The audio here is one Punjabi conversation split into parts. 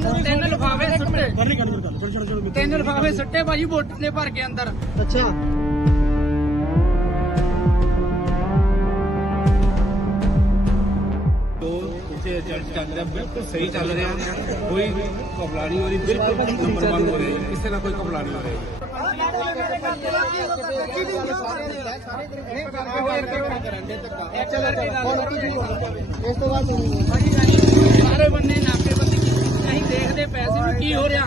ਉਹਨੂੰ 3 ਲਿਫਾਫੇ ਤਿੰਨ ਲਿਫਾਫੇ ਸੁੱਟੇ ਭਾਜੀ ਵੋਟਾਂ ਦੇ ਭਰ ਕੇ ਅੰਦਰ। ਅੱਛਾ रिजल्ट चल रहा बिल्कुल सही चल रहा है, कोई घबरा नहीं हो रही, बिल्कुल नंबर 1 हो रही है, किसी ना कोई घबरा नहीं हो रही। ਸਾਰੇ ਬੰਦੇ ਨਾਕੇਬੰਦੀ ਕੀਤੀ, ਅਸੀਂ ਦੇਖਦੇ ਪੈਸੇ ਨੂੰ ਕੀ ਹੋ ਰਿਹਾ,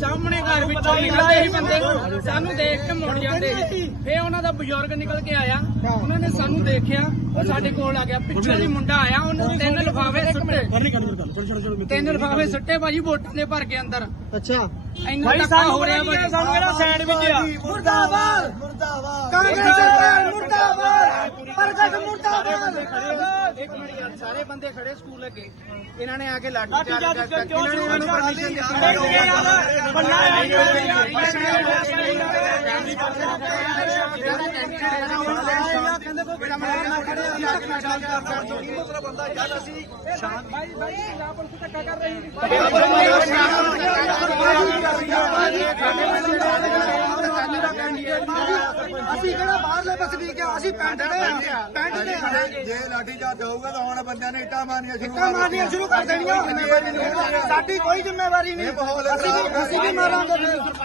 ਸਾਹਮਣੇ ਘਰ ਵਿੱਚੋਂ ਨਿਕਲਦੇ ਸੀ ਬੰਦੇ, ਸਾਨੂੰ ਦੇਖ ਕੇ ਮੁੜ ਜਾਂਦੇ ਸੀ। ਫੇਰ ਉਹਨਾਂ ਦਾ ਬਜ਼ੁਰਗ ਨਿਕਲ ਕੇ ਆਇਆ, ਉਹਨਾਂ ਨੇ ਸਾਨੂੰ ਦੇਖਿਆ, ਉਹ ਸਾਡੇ ਕੋਲ ਆ ਗਿਆ, ਪਿੱਛੋਂ ਦੀ ਮੁੰਡਾ ਆਇਆ, ਉਹਨੇ 3 ਲਿਫਾਫੇ ਸੁੱਟੇ ਭਾਜੀ ਵੋਟਾਂ ਦੇ ਭਰ ਕੇ ਅੰਦਰ। ਅੱਛਾ ਇੰਨਾ ਧੱਕਾ ਹੋ ਰਿਹਾ ਭਾਜੀ, ਸਾਨੂੰ ਕਿਹੜਾ ਸੈਂਡਵਿਚ ਆ। ਮੁਰਦਾਬਾਦ ਮੁਰਦਾਬਾਦ ਕਾਂਗਰਸ ਸਰਕਾਰ ਮੁਰਦਾਬਾਦ ਪ੍ਰਗਟ ਮੁਰਦਾਬਾਦ। ਇੱਕ ਮਿੰਟ ਯਾਰ, ਸਾਰੇ ਬੰਦੇ ਖੜੇ ਸਕੂਲ ਅੱਗੇ, ਇਹਨਾਂ ਨੇ ਆ ਕੇ ਲਾਠੀ ਚਾਰਜ ਕਰਤਾ, ਇਹਨਾਂ ਨੇ ਇਹਨਾਂ ਨੂੰ ਪਰਮਿਸ਼ਨ ਦਿੱਤੀ। ਅਸੀਂ ਕਿਹੜਾ ਬਾਹਰਲੇ ਬਸਤੀ ਗਿਆ, ਅਸੀਂ ਪਿੰਡ ਦੇ ਜੇ ਲਾਠੀ ਚਾਰਜ ਹੋਊਗਾ ਤਾਂ ਹੁਣ ਬੰਦਿਆਂ ਨੇ ਇੱਟਾਂ ਮਾਰਨੀਆਂ ਸ਼ੁਰੂ ਕਰ ਦੇਣੀਆਂ। ਸਾਡੀ ਕੋਈ ਜ਼ਿੰਮੇਵਾਰੀ ਨਹੀਂ, ਅਸੀਂ ਵੀ ਮਾਰਾਂਗੇ।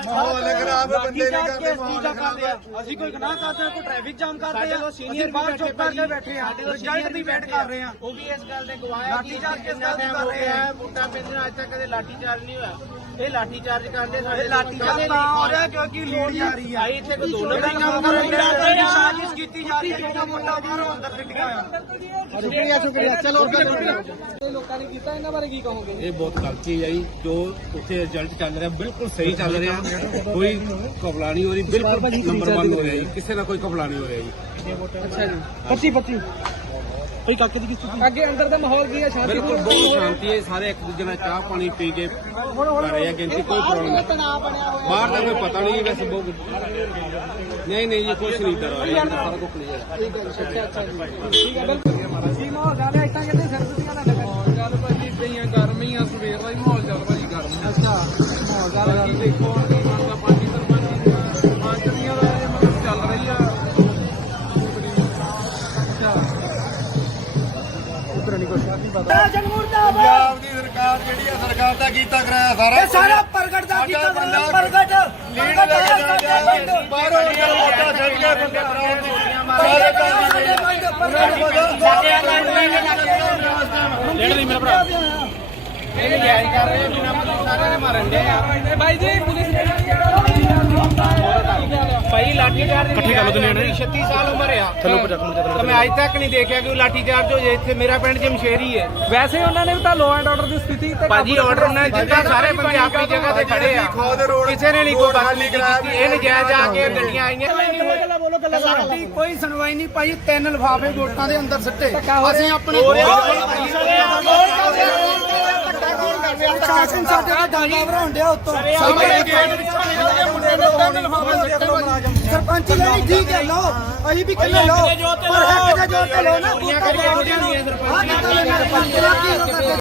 ਮਾਹੌਲ ਖਰਾਬ, ਬੰਦੇ ਨਹੀਂ ਕਰਦੇ ਮਾਹੌਲ ਖਰਾਬ। ਅਸੀਂ ਕੋਈ ਗੁਨਾਹ ਕਰਦੇ ਹਾਂ, ਕੋਈ ਟ੍ਰੈਫਿਕ ਜਾਮ ਕਰਦੇ ਹਾਂ, ਸੀਨੀਅਰ ਬਾਹਰ ਚੁੱਪ ਕਰਕੇ ਬੈਠੇ ਹਾਂ, ਰਿਜ਼ਲਟ ਦੀ ਵੇਟ ਕਰ ਰਹੇ ਹਾਂ। ਉਹ ਵੀ ਇਸ ਗੱਲ ਦੇ ਗਵਾਹ ਹੈ ਲਾਠੀ ਚਾਰਜ ਕਿਸ ਗੱਲ ਦੀ ਕਰ ਰਹੇ ਆ? ਵੋਟਾਂ ਪੈਂਦੀਆਂ ਅੱਜ ਤੱਕ ਕਦੇ ਲਾਠੀ ਚਾਰਜ ਨਹੀਂ ਹੋਇਆ। ਇਹ ਲਾਠੀ ਚਾਰਜ ਕਰਦੇ ਸਾਡੇ ਲਾਠੀ ਚਾਰਜ ਤਾਂ ਹੋ ਰਿਹਾ ਕਿਉਂਕਿ ਲੀਡ ਜਾ ਰਹੀ ਹੈ। ਇੱਥੇ ਕੋਈ ਦੋ ਨੰਬਰ ਕੰਮ ਕਰ ਰਹੇ ਸਾਜ਼ਿਸ਼ ਕੀਤੀ ਜਾ ਰਹੀ ਹੈ, ਜਿਹੜਾ ਮੁੰਡਾ ਬਾਹਰੋਂ ਅੰਦਰ ਫਿੱਟਿਆ ਹੋਇਆ। ਸ਼ੁਕਰੀਆ ਚਲੋ ਲੋਕਾਂ ਨੇ ਕੀਤਾ, ਇਹਨਾਂ ਬਾਰੇ ਕੀ ਕਹੋਗੇ? ਇਹ ਬਹੁਤ ਗਲਤ ਚੀਜ਼ ਹੈ ਜੀ, ਜੋ ਉੱਥੇ ਰਿਜ਼ਲਟ ਚੱਲ ਰਿਹਾ ਬਿਲਕੁਲ ਸਹੀ ਚੱਲ ਰਿਹਾ, ਕੋਈ ਘਬਰਾ ਨਹੀਂ ਹੋ ਰਹੀ, ਬਿਲਕੁਲ ਨੰਬਰ 1 ਹੋ ਰਿਹਾ ਜੀ, ਕਿਸੇ ਦਾ ਕੋਈ ਘਬਰਾ ਨਹੀਂ ਹੋ ਰਿਹਾ ਜੀ। ਅੱਛਾ ਜੀ, 25 ਕੋਈ ਕਾਕੇ ਦੀ ਕਿਸ ਤਰ੍ਹਾਂ ਅੱਗੇ ਅੰਦਰ ਦਾ ਮਾਹੌਲ ਕੀ ਹੈ? ਸ਼ਾਂਤੀ ਬਿਲਕੁਲ ਬਹੁਤ ਸ਼ਾਂਤੀ ਹੈ, ਸਾਰੇ ਇੱਕ ਦੂਜੇ ਨਾਲ ਚਾਹ ਪਾਣੀ ਪੀ ਕੇ ਕਰ ਰਹੇ ਆ ਗਿਣਤੀ, ਕੋਈ ਪ੍ਰੋਬਲਮ ਨਹੀਂ। ਬਾਹਰ ਦਾ ਕੋਈ ਪਤਾ ਨਹੀਂ ਵੈਸੇ ਬਹੁਤ ਨਹੀਂ ਜੀ, ਕੁਛ ਨਹੀਂ ਕਰ ਰਿਹਾ, ਸਾਰਾ ਕੁਝ ਕਲੀਅਰ ਹੈ। ਠੀਕ ਹੈ, ਬਿਲਕੁਲ ਕੀ ਮਾਹੌਲ ਚੱਲ ਰਿਹਾ ਇੱਦਾਂ ਕਹਿੰਦੇ ਸਰਦੀਆਂ ਦਾ ਗੱਲ ਭਾਜੀ ਇਦਾਂ ਹੀ ਆ, ਗਰਮੀ ਆ, ਸਵੇਰ ਦਾ ਹੀ ਮਾਹੌਲ ਚੱਲ ਭਾਜੀ ਗਰਮ। ਅੱਛਾ ਮਾਹੌਲ ਚੱਲ ਰਿਹਾ, ਦੇਖੋ ਕੀ ਬਣਦਾ, ਪਾਣੀ ਤਰਪਾਣੀ ਦੀਆਂ ਦਾ ਮਤਲਬ ਚੱਲ ਰਹੀ ਆ। ਅੱਛਾ ਪੰਜਾਬ ਦੀ ਸਰਕਾਰ ਜਿਹੜੀ ਆ, ਸਰਕਾਰ ਦਾ ਕੀਤਾ ਕਰਾਇਆ ਸਾਰਾ ਪ੍ਰਗਟ ਦਾ ਕੀਤਾ ਬੰਦਾ ਪ੍ਰਗਟ ਲੀਡ ਲੈ ਕੇ ਬਾਹਰੋਂ ਵੋਟਾਂ ਛੱਡ ਕੇ ਬੰਦੇ ਲੇਟ ਨਹੀਂ ਮੇਰਾ ਭਰਾ ਇਹ ਨਜਾਇਜ਼ ਕਰ ਰਹੇ ਬਿਨਾਂ ਪੁਲਿਸ ਸਾਰਿਆਂ ਨੇ ਮਾਰਨ ਦੇ ਆ ਭਾਈ ਜੀ। ਪੁਲਿਸ ਭਾਈ ਲਾਠੀ ਚਾਰਜ ਇਕੱਠੇ ਕਰ ਲੋ ਦੁਨੀਆ ਨੇ 36 ਸਾਲ ਉਮਰ ਆ, ਤਾਂ ਮੈਂ ਅੱਜ ਤੱਕ ਨਹੀਂ ਦੇਖਿਆ ਕਿ ਲਾਠੀ ਚਾਰਜ ਹੋ ਜੇ। ਇੱਥੇ ਮੇਰਾ ਪਿੰਡ ਜਮਸ਼ੇਰੀ ਹੈ। ਵੈਸੇ ਉਹਨਾਂ ਨੇ ਵੀ ਤਾਂ ਲਾਅ ਐਂਡ ਆਰਡਰ ਦੀ ਸਥਿਤੀ ਤੇ ਭਾਜੀ ਆਰਡਰ ਉਹਨਾਂ ਨੇ ਦਿੱਤਾ, ਸਾਰੇ ਬੰਦੇ ਆਪਣੀ ਜਗ੍ਹਾ ਤੇ ਖੜੇ ਆ, ਕਿਸੇ ਨੇ ਨਹੀਂ ਕੋਈ ਬਦਲੀ ਕੀਤੀ। ਇਹ ਨਜਾਇਜ਼ ਆ ਕੇ ਗੱਡੀਆਂ ਆਈਆਂ, ਸਾਡੀ ਕੋਈ ਸੁਣਵਾਈ ਨਹੀਂ ਭਾਈ। 3 ਲਿਫਾਫੇ ਵੋਟਾਂ ਦੇ ਅੰਦਰ ਸਿੱਟੇ, ਅਸੀਂ ਆਪਣੇ ਸ਼ਾਸਨ ਸਾਡੇ ਦਾ ਡਾਂਗਾ ਭਰਾਉਂਦੇ ਆ ਉੱਤੋਂ ਸਰਪੰਚ ਨਹੀਂ ਠੀਕ ਹੈ, ਲਓ ਅਸੀਂ ਵੀ ਕਹਿੰਦੇ ਲਓ, ਪਰ ਹੱਕ ਦਾ ਜੋਰ ਤੇ ਲਓ ਨਾ।